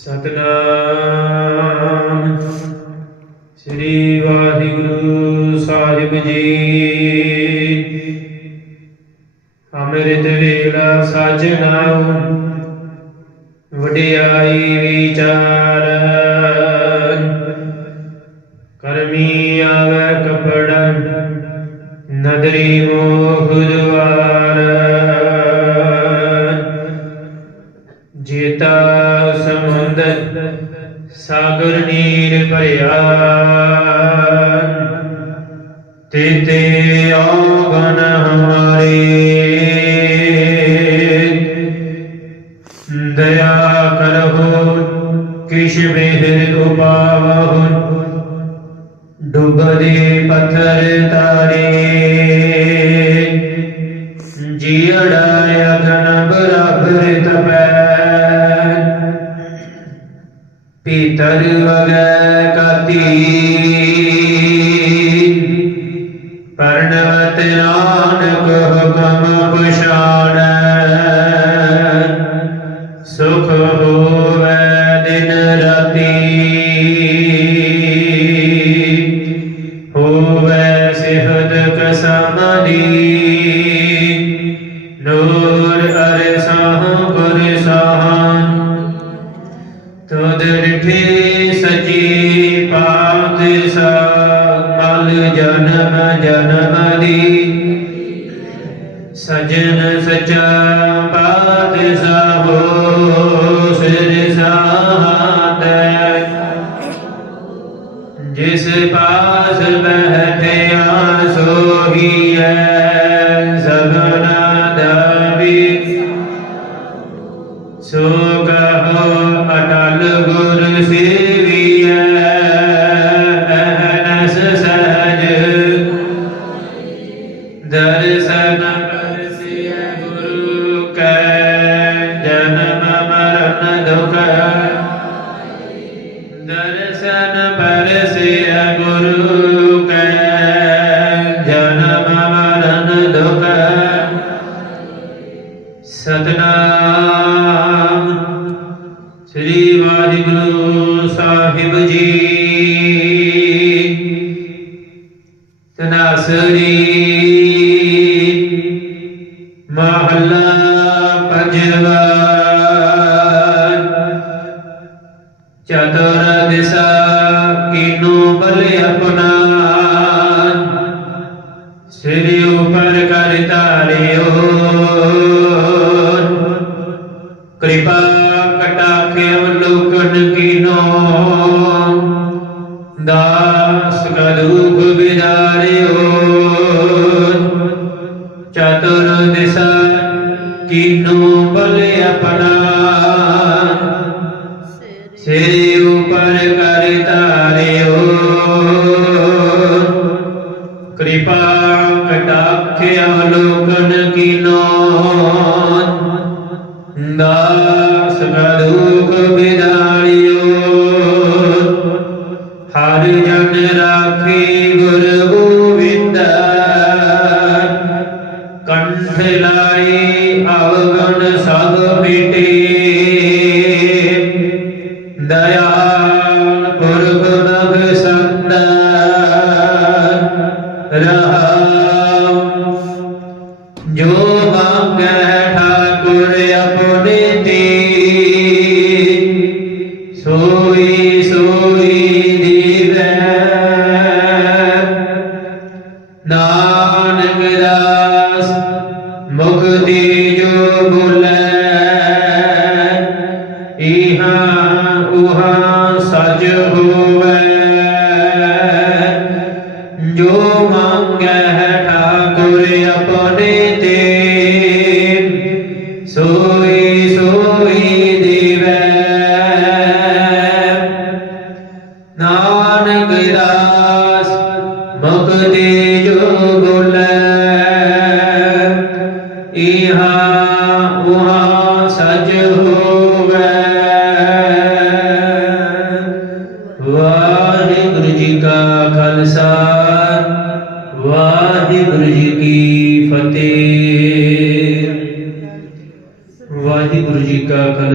ਸਤਨਾਮ। ਸ੍ਰੀ ਵਾਹਿਗੁਰੂ ਸਾਹਿਬ ਜੀ। ਅੰਮ੍ਰਿਤ ਵੇਲਾ ਸਾਜਣਾ ਵਡਿਆਈ ਵਿਚਾਰ। ਕਰਮੀ ਆਵੇ ਕਪੜਾ ਨਦਰੀ ਜੀਤਾ ਸਮੁੰਦ ਸਾਗਰ ਨੀਰ ਭਰਿਆ। ਤੇਤੇ ਆਵਨ ਹਮਾਰੇ। ਦਇਆ ਕਰਹੁ, ਕਿਛ ਬਿਹਿਰ ਉਪਾਵਹੁ ਡੁਬਦੇ ਪੱਥਰ ਤਾਰੇ। ਜੀੜਾ ਅਗਨ ਬਰਾਬਰ ਤਪੈ। ਪੀਤਰ ਵਗੈ ਕਤੀ ਪਰਣਵਤ ਨਾਨਕ ਹੁਕਮ ਪਛਾਣੈ ਸੁਖ ਹੋਵੈ ਦਿਨ ਰਾਤੀ। ਸਚੀ ਪਾਤ ਸਾ ਜਨਮ ਜਨਮ ਦੀ ਸਜਣ ਸਚਾ ਪਾਤ ਸਾਹੋ, ਸਿਰ ਸਾਹਤੈ। ਜਿਸ ਪਾਸ ਬਹਿਠਿਆ ਸੋਹੀਐ ਸਗਨਾ ਦਾਵੀ। ਸੋ ਕਹੋ ਅਟਲ ਗੁਰ ਸੇਵੀਐ ਸ੍ਰੀ ਵਾਹਿਗੁਰੂ ਸਾਹਿਬ ਜੀ। ਤਨਾਸਰੀ ਮਹੱਲਾ ਪੰਜਵਾ। ਚਤੁਰ ਦਿਸਾ ਕੀਨੂ ਬਲ ਆਪਣਾ। ਸਿਰ ਉਪਰ ਕਰ ਤਾਰਿਓ ਕਿਰਪਾ ਕਟਾਖ ਸਿਰ ਉਪਰ ਕਰ ਤਾਰਿਓ ਕਿਰਪਾ ਕਟਾਖ ਅਵਲੋਕਨ ਕੀਨੋ ਦਾਸ ਕਾ ਦੁਖ ਹਰ ਜਨ ਰਾਖੀ ਗੁਰ ਗੋਬਿੰਦ ਕੰਠ ਲਾਈ ਅਵਗਣ ਸਭ ਮਿਟੇ। ਜੋ ਮੰਗੈ ਠਾਕੁਰ ਆਪਣੇ ਤੇ, ਸੋਈ ਸੋਈ ਦੀਵੈ ਨਾਨਕ ਦਾਸ ਮੁਕਤੀ ਜੋ ਬੁਲੈ, ਇਹਾ ਉਹਾ ਸਜ ਹੋਵੈ। ਜੋ ਮੰਗੈ ਠਾਕੁਰ ਆਪਣੇ ਤੇਰ। ਸੋਈ ਸੋਈ ਦੀਵੈ। ਨਾਨਕ ਰਾਸ ਮੁਕਤੀ ਜੋਗ ਲੈ ਇਹਾ ਉਹਾ ਸਜ ਹੋਵੇ। ਵਾਹਿਗੁਰੂ ਜੀ ਕਾ ਖਾਲਸਾ, ਵਾਹਿਗੁਰੂ ਜੀ ਕੀ Shri